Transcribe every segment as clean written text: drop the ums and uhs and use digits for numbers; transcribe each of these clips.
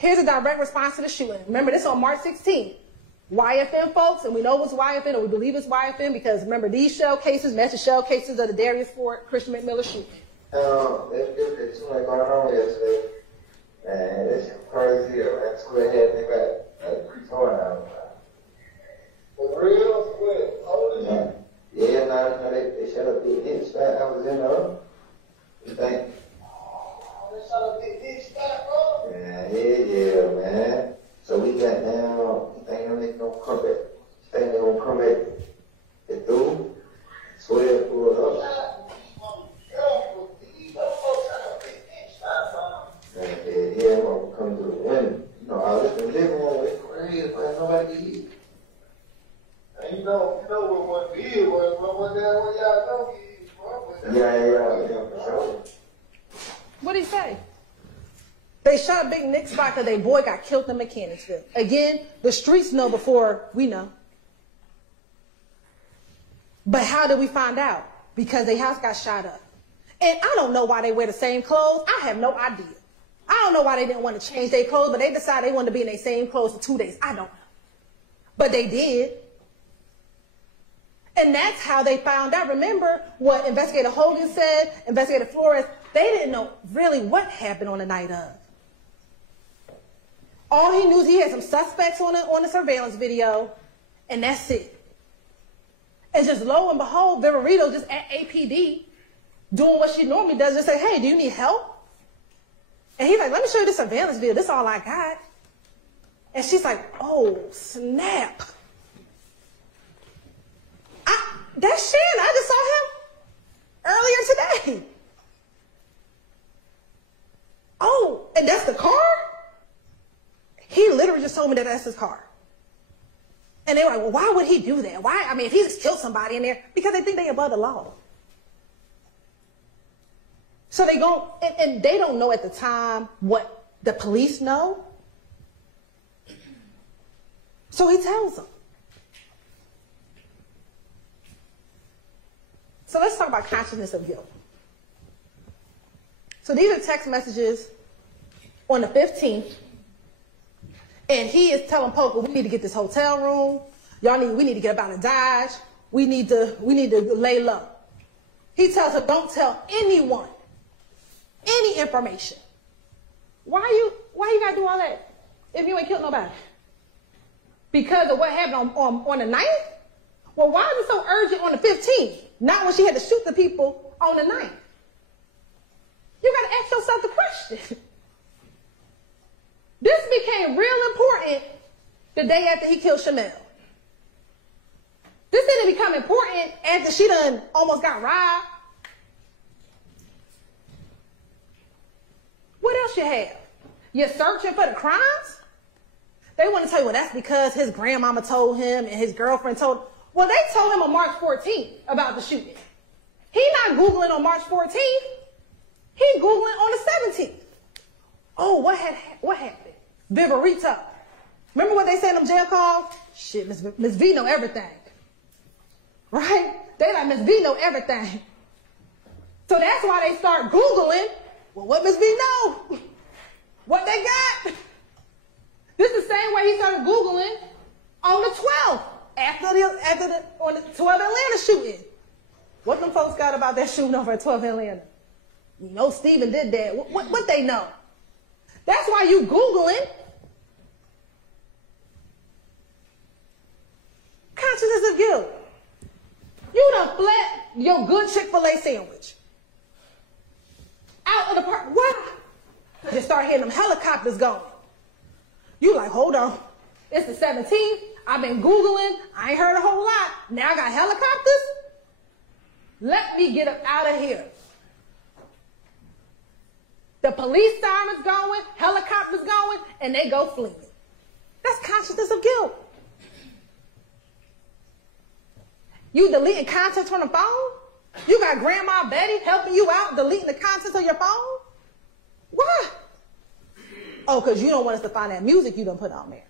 Here's a direct response to the shooting. Remember, this on March 16th. YFN folks, and we know it's YFN, or we believe it's YFN, because remember, these shell cases match the shell cases of the Darius Ford, Christian McMillan shooting. It's too much going on yesterday. Man, it's crazy. Man, school had me back. For real? What? How old is you? Yeah, no, they shut up big dick spot. I was in there. You think? Oh, they shut up big dick spot, bro? Yeah, man. So we got down, thinking they gonna come back. Think they gonna come back. They through. Swear pulled up. Yeah, I'm gonna come to the window. You know, I was in the living room. It's crazy, man. Nobody eat. And you know what one did was one down where y'all know he is, bro. Yeah, for sure. What'd he say? They shot a big Nick spot because their boy got killed in Mechanicsville. Again, the streets know before we know. But how did we find out? Because their house got shot up. And I don't know why they wear the same clothes. I have no idea. I don't know why they didn't want to change their clothes, but they decided they wanted to be in their same clothes for 2 days. I don't know. But they did. And that's how they found out. Remember what Investigator Hogan said, Investigator Flores, they didn't know really what happened on the night of. All he knew is he had some suspects on the surveillance video, and that's it. And just lo and behold, Viverito just at APD doing what she normally does, just say, hey, do you need help? And he's like, let me show you the surveillance video. This is all I got. And she's like, oh, snap. That's Shannon. I just saw him earlier today. Oh, and that's the car? He literally just told me that that's his car. And they were like, well, why would he do that? Why? I mean, if he just killed somebody in there, because they think they're above the law. So they go, and they don't know at the time what the police know. So he tells them. So let's talk about consciousness of guilt. So these are text messages on the 15th. And he is telling Poker, we need to get this hotel room. We need to get up out of Dodge. We need to lay low. He tells her, don't tell anyone any information. Why you gotta do all that if you ain't killed nobody? Because of what happened on the 9th? Well, why is it so urgent on the 15th? Not when she had to shoot the people on the 9th. You gotta ask yourself the question. This became real important the day after he killed Shymel. This didn't become important after she done almost got robbed. What else you have? You're searching for the crimes? They want to tell you, well, that's because his grandmama told him and his girlfriend told him. Well, they told him on March 14th about the shooting. He not Googling on March 14th. He Googling on the 17th. Oh, what happened? Viverito. Remember what they said in them jail calls? Shit, Miss V know everything. Right? They like, Miss V know everything. So that's why they start Googling, well, what Miss V know? What they got? This is the same way he started Googling on the 12th, on the 12 Atlanta shooting. What them folks got about that shooting over at 12 Atlanta? You know Stephen did that. What they know? That's why you Googling. Consciousness of guilt. You done flat your good Chick Fil A sandwich. Out of the park. What? Just start hearing them helicopters going. You like, hold on. It's the 17th. I've been Googling. I ain't heard a whole lot. Now I got helicopters? Let me get up out of here. The police sirens going, helicopters going, and they go fleeing. That's consciousness of guilt. You deleting content from the phone? You got Grandma Betty helping you out deleting the contents of your phone? Why? Oh, because you don't want us to find that music you done put on there.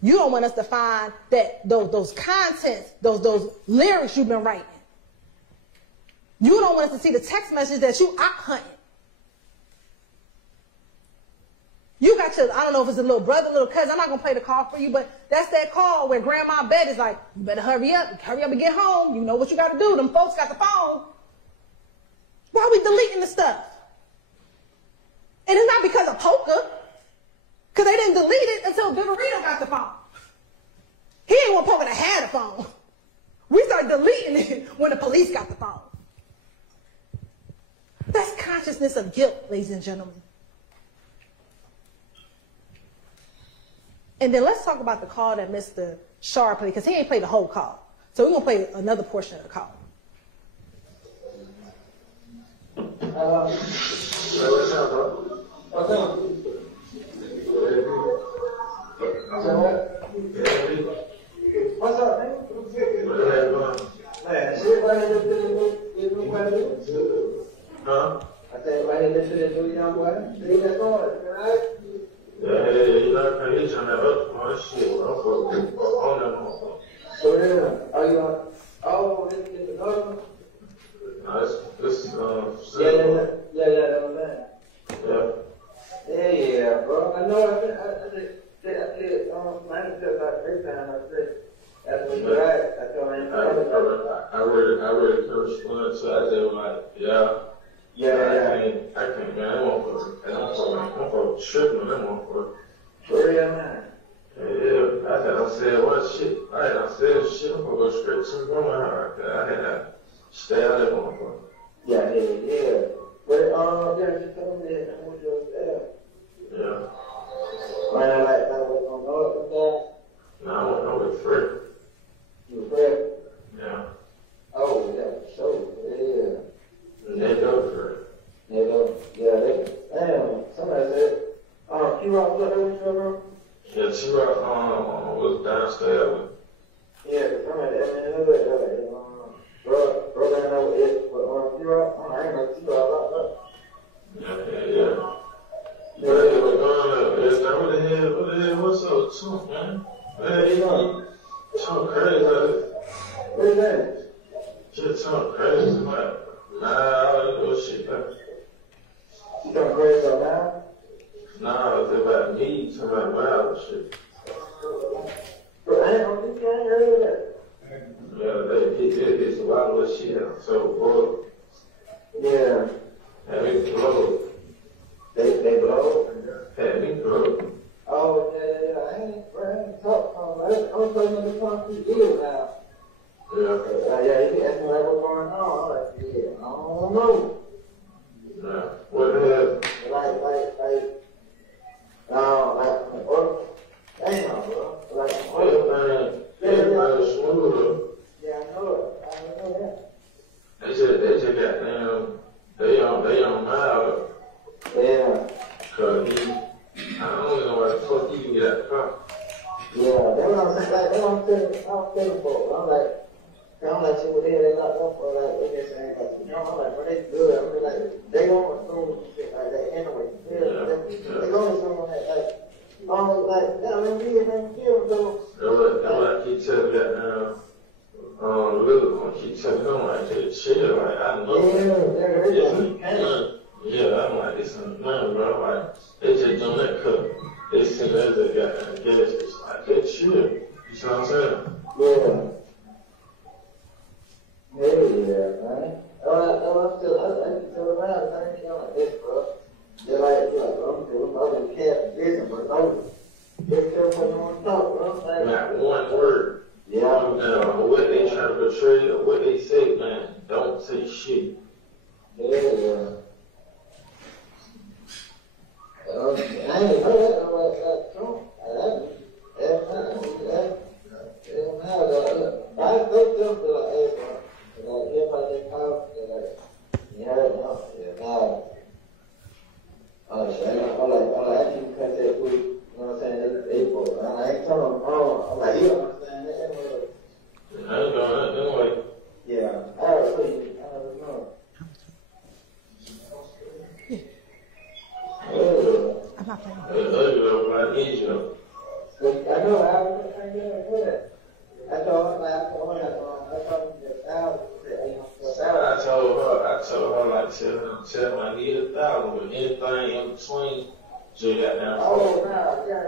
You don't want us to find that those contents, those lyrics you've been writing. You don't want us to see the text messages that you out hunting. You got your, I don't know if it's a little brother, little cousin. I'm not going to play the call for you, but that's that call where grandma Bet is like, you better hurry up and get home. You know what you got to do. Them folks got the phone. Why are we deleting the stuff? And it's not because of poker, because they didn't delete it until Viverito got the phone. He ain't want poker to have the phone. We started deleting it when the police got the phone. That's consciousness of guilt, ladies and gentlemen. And then let's talk about the call that Mr. Shar played, because he ain't played the whole call. So we're going to play another portion of the call. What's up, bro? What's up? What's up, man? Man, shit, why did you do? Huh? I said, why did you do, young boy? See that going, right? Yeah, you know, I can't on that other my shit. I'm on that one. So, yeah, are you on? Oh, this is the other one? No, this is, yeah, that was that. Yeah, bro. I know, I did, mine just like this time, I said, that's what you're right. I told him, I really could respond, so I said, like, yeah. I can't, man. I want for tripping, I want for real, man. Yeah, I said, what shit? I said, shit, I'm gonna go straight to the woman. I had to stay out there, motherfucker. Yeah. But, yeah, she told me that I want you to stay. Yeah. Man, I was gonna know it with that. No, I want to know with Fred. You with Fred? Yeah. Oh, yeah, sure. Yeah. They go for it. They go. Yeah, damn, somebody said, T-Rock, what was your room? Yeah, T-Rock, was downstairs. Yeah, but somebody, bro, I know it, but T-Rock, I ain't know T-Rock like that. Yeah. What the hell, what's up, too, man? Man, talk crazy. What is that? Just talk crazy, man. Nah, I don't know shit, man. You talking crazy right now? Nah, it's about me, talking about wild shit. Bro, I ain't heard of that. Yeah, it's wild shit, so, boy. Yeah. Had me blow. They blow? Had me blow. Oh, yeah, I ain't talked on that. I'm talking to the concrete deal now. Yeah, he asked me like, what's going on? I'm like, yeah, I don't know. Yeah. What the hell? Damn, bro. Everybody's smooth. Yeah, I know that. They just got down, they on mild. Yeah. Cause I don't know why the fuck you can get that car. Yeah, that's what I'm saying. That's what I'm feeling for. I'm like, shit, what the hell they locked up for? Like, what they saying? Like, you know, I'm like, well, they good. I mean, like, they gonna assume shit like that anyway. They gonna assume that, like, I mean, we ain't kill them, so. That's what I keep telling you that now. Little, I keep telling them, like, just chill. Like, I know. Yeah, I'm like, this ain't nothing, bro. Like, they just doing that cut. They send us that goddamn gas. It's like, they chill. You see what I'm saying? Yeah. Yeah, man. I can tell around, I ain't like this, bro. They're like, I'm doing other cat business, but no. Just tell what you want to talk, bro. Not one word. Yeah. What they trying to portray or what they say, man, don't say shit. Yeah. I ain't heard that like that, too. I think them to like, everybody they come, I keep cut that week, you know what I'm saying, it's April, I ain't telling them, I'm like, you understand that anyway. I ain't doing that anyway. Yeah, I already know. I'm not playing. I know, I get it. I told her, like, tell him I need 1,000, but anything in between So you got down. Oh, no, yeah.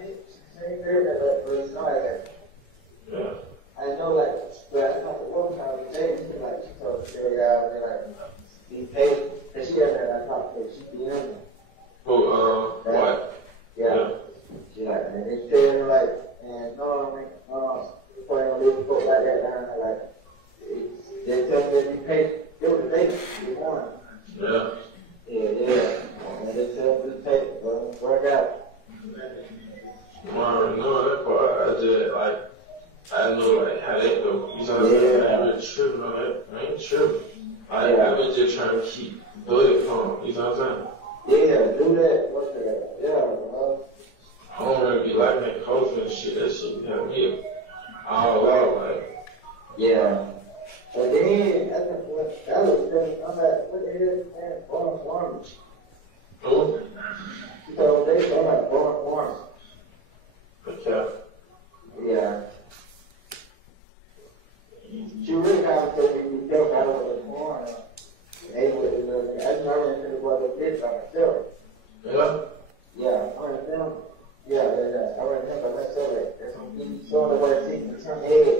They ain't heard that first night. Yeah. I know, like, but I thought the woman I was dating, she told the story out, and like, he paid, and she had that, I thought, she be in there. Oh, what? Yeah. She like, and they tell her, like, and no, before they don't leave the book like that down there, like, they tell me that you paid, it was a date, you won. Yeah. Yeah. And they tell me to pay, work out. I don't know that part. I just, like, I know, like, how that go. You know what I'm saying? I ain't really tripping on that. I ain't tripping. I was just trying to keep bullet calm. You know what I'm saying? Yeah, do that. What's that? Yeah, bro. I don't really be like that culture and shit. That shit have me all out, like. Yeah. But then, I think what that was good. I'm like, what the hell, man? Born farmers. Who? So they sound like born farmers. Okay. Yeah. She really kind of said you felt I was born. I just never into the brother did by myself. Yeah? Yeah, I read them. Yeah. I read them by myself. That's when you saw the way she turn head.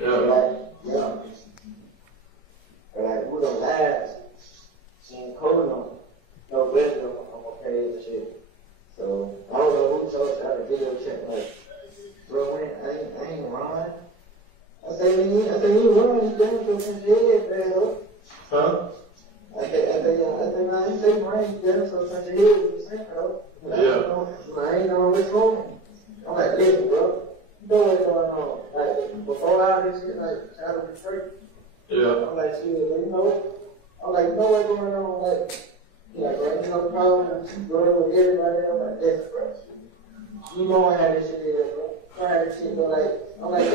Yeah. Like, who don't last? Seeing code on no better on my page and shit. So, I don't know who told us how to video check. Like, bro, I ain't run. I say, you run, you damn sure some shit, man. Huh? I say, Brian, you damn sure some shit, you say, bro. I ain't know what's going. I'm like, listen, bro. You know what's going on. Like, before all this shit, like, child of the church. Yeah. I'm like, shit, you know? I'm like, you know what's going on? Like, bro, you know, problems, going with everybody. I'm like, listen, bro. You know how this shit is, bro. You know how this shit go, like, I'm like, hey,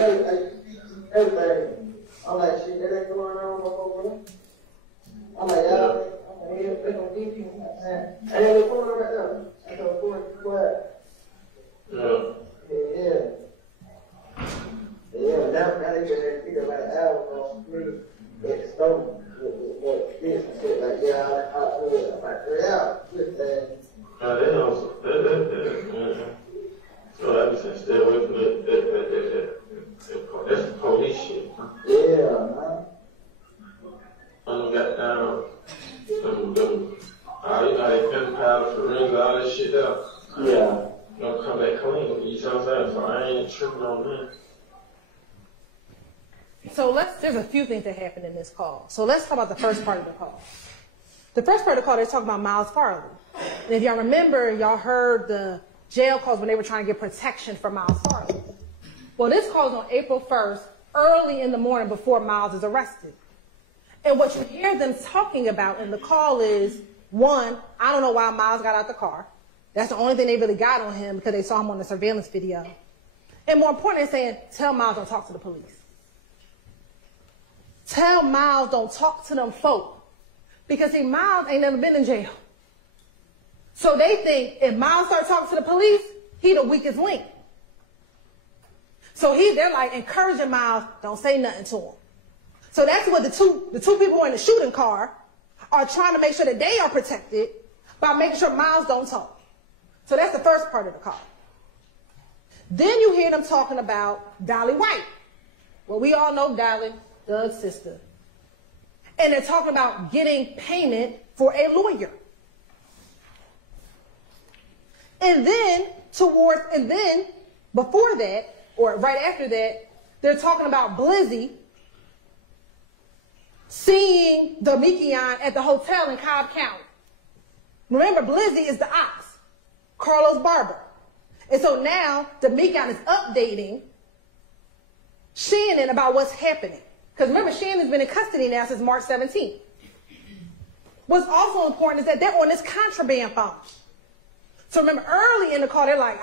everything. I'm like, shit, that ain't going on no more, bro. I'm like, y'all, I'm like, they're gonna give you, man. And then they're going on right now. I told Fulton, what? Yeah. Now they get that figure like album on me at the store with this and shit like, yeah, I'm like, yeah, good thing. They also, so I just said, stay away from that. That's the police shit. Yeah, man. Got down, you know, they pen powder for rings, all that shit out. Yeah. Don't come back clean, you know what I'm saying? So I ain't tripping on that. So there's a few things that happened in this call. So let's talk about the first part of the call. The first part of the call, they're talking about Miles Farley. And if y'all remember, y'all heard the jail calls when they were trying to get protection for Miles Farley. Well, this call is on April 1st, early in the morning before Miles is arrested. And what you hear them talking about in the call is, one, I don't know why Miles got out the car. That's the only thing they really got on him because they saw him on the surveillance video. And more importantly, they're saying, tell Miles don't talk to the police. Tell Miles don't talk to them folk. Because see, Miles ain't never been in jail. So they think if Miles starts talking to the police, he the weakest link. So they're like encouraging Miles, don't say nothing to him. So that's what the two people who are in the shooting car are trying to make sure that they are protected by making sure Miles don't talk. So that's the first part of the call. Then you hear them talking about Dolly White. Well, we all know Dolly, Doug's sister. And they're talking about getting payment for a lawyer. And then before that, or right after that, they're talking about Blizzy seeing the MeghannCuniff at the hotel in Cobb County. Remember, Blizzy is the ox, Carlos Barber. And so now the MeghannCuniff is updating Shannon about what's happening. Because remember, Shannon's been in custody now since March 17th. What's also important is that they're on this contraband phone. So remember, early in the call, they're like,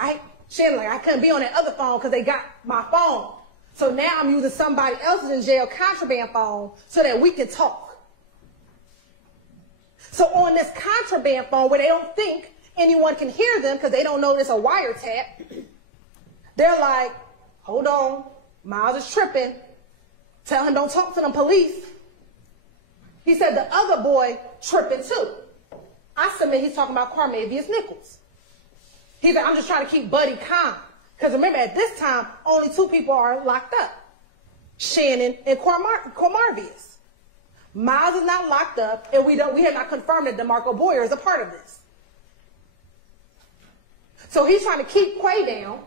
Shannon's like, I couldn't be on that other phone because they got my phone. So now I'm using somebody else's in jail contraband phone so that we can talk. So on this contraband phone where they don't think anyone can hear them because they don't know it's a wiretap, they're like, hold on, Miles is tripping. Tell him don't talk to them police. He said the other boy tripping too. I submit he's talking about Carmavius Nichols. He's like, I'm just trying to keep Buddy calm. Because remember, at this time, only 2 people are locked up. Shannon and Cormarvius. Miles is not locked up, and we have not confirmed that DeMarco Boyer is a part of this. So he's trying to keep Quay down,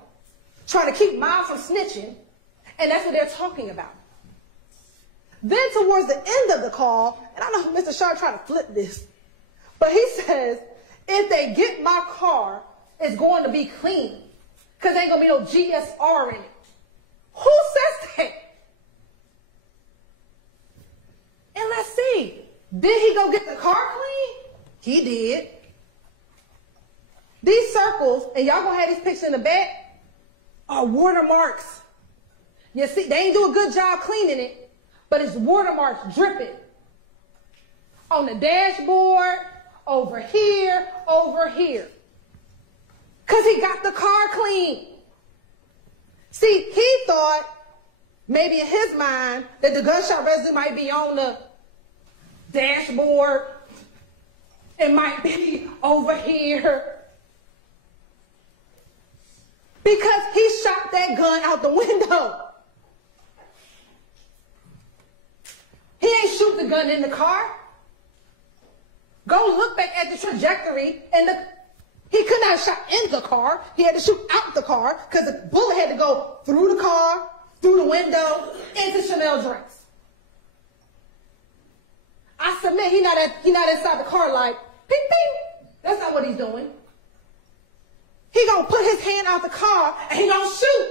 trying to keep Miles from snitching, and that's what they're talking about. Then towards the end of the call, and I know Mr. Shaw tried to flip this, but he says, if they get my car, it's going to be clean, because there ain't going to be no GSR in it. Who says that? And let's see, did he go get the car clean? He did. These circles, and y'all gonna have these pictures in the back, are watermarks. You see, they ain't do a good job cleaning it, but it's watermarks dripping on the dashboard, over here, because he got the car clean. See, he thought maybe in his mind that the gunshot residue might be on the dashboard. It might be over here. Because he shot that gun out the window. He ain't shoot the gun in the car. Go look back at the trajectory, and he could not have shot in the car. He had to shoot out the car because the bullet had to go through the car, through the window, into Shymel Drinks. I submit he not inside the car like, ping, ping. That's not what he's doing. He gonna put his hand out the car and he gonna shoot.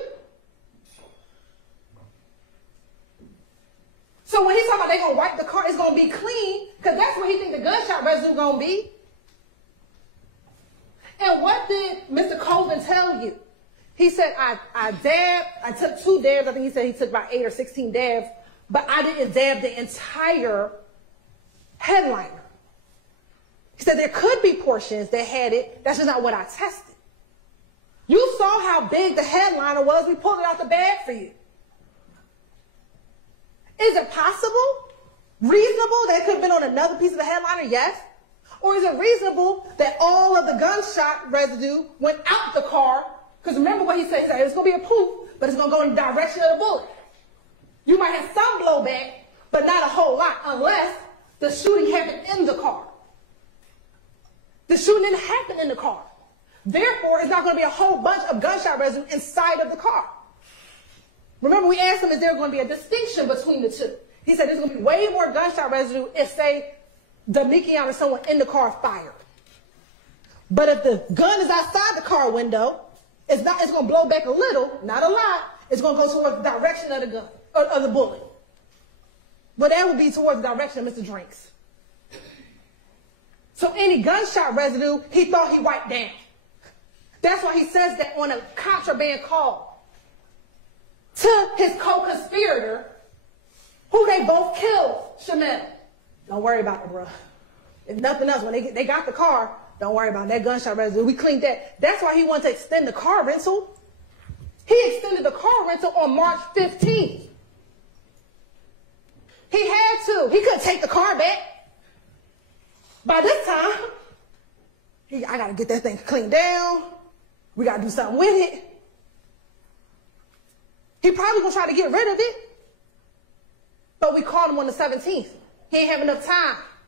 So when he's talking about they gonna wipe the car, it's gonna be clean, because that's what he think the gunshot residue gonna be. And what did Mr. Colvin tell you? He said, I dabbed, I took 2 dabs. I think he said he took about 8 or 16 dabs, but I didn't dab the entire headliner. He said there could be portions that had it. That's just not what I tested. You saw how big the headliner was. We pulled it out the bag for you. Is it possible, reasonable, that it could have been on another piece of the headliner? Yes. Or is it reasonable that all of the gunshot residue went out the car? Because remember what he said. He said it's going to be a poof, but it's going to go in the direction of the bullet. You might have some blowback, but not a whole lot, unless the shooting happened in the car. The shooting didn't happen in the car. Therefore, it's not going to be a whole bunch of gunshot residue inside of the car. Remember, we asked him, is there going to be a distinction between the two? He said there's going to be way more gunshot residue if, say, Demekion or someone in the car fired. But if the gun is outside the car window, it's going to blow back a little, not a lot. It's going to go towards the direction of the gun, or of the bullet. But that would be towards the direction of Mr. Drinks. So any gunshot residue, he thought he wiped down. That's why he says that on a contraband call to his co-conspirator, who they both killed, Shymel. Don't worry about it, bro. If nothing else, when they got the car, don't worry about it. That gunshot residue. We cleaned that. That's why he wanted to extend the car rental. He extended the car rental on March 15th. He had to. He couldn't take the car back. By this time, I got to get that thing cleaned down. We got to do something with it. He probably going to try to get rid of it. But we called him on the 17th. He ain't have enough time